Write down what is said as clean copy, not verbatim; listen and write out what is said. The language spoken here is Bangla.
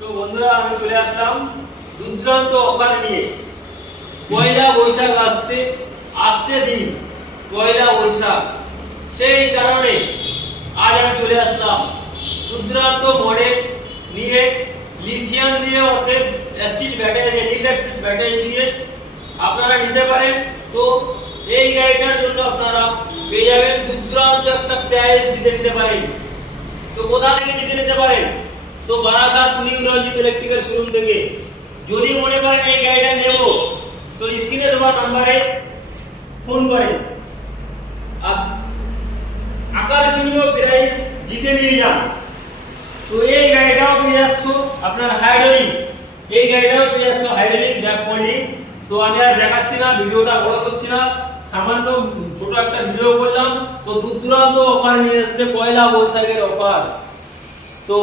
তো বন্ধুরা আমি চলে আসলাম দুর্দান্ত অফার নিয়ে। পয়লা বৈশাখ আসছে দিন পয়লা বৈশাখ, সেই কারণে আজ আমি চলে আসলাম দুর্দান্ত মডেল নিয়ে, লিথিয়াম দিয়ে অর্থাৎ acid battery lead acid battery দিয়ে আপনারা নিতে পারেন। তো এই গাড়িটার জন্য আপনারা পেয়ে যাবেন দুর্দান্ত একটা প্রাইস জিতে নিতে পারেন। তো কোথা থেকে জিতে নিতে পারেন? তো বারাসাত নিউ রঞ্জিত ইলেকট্রিক্যাল শোরুম থেকে। যদি মনে করেন এই গাড়িটা নেব, তো স্ক্রিনে দেওয়া নাম্বারে ফোন করেন, আকর্ষণীয় প্রাইস জিতে নিয়ে যান। তো এই গাড়িটাও পেয়ে যাচ্ছ আপনার হাইড্রোলিক, এই গাড়িটাও পেয়ে যাচ্ছ হাইড্রোলিক ব্যাক ফোল্ডিং। তো আমি আর দেখাচ্ছি না, ভিডিওটা বড় করছি না, সামান্য ছোট একটা ভিডিও করলাম। তো দুর্দান্ত অফার নিয়ে এসেছে, পয়লা বৈশাখের অফার। তো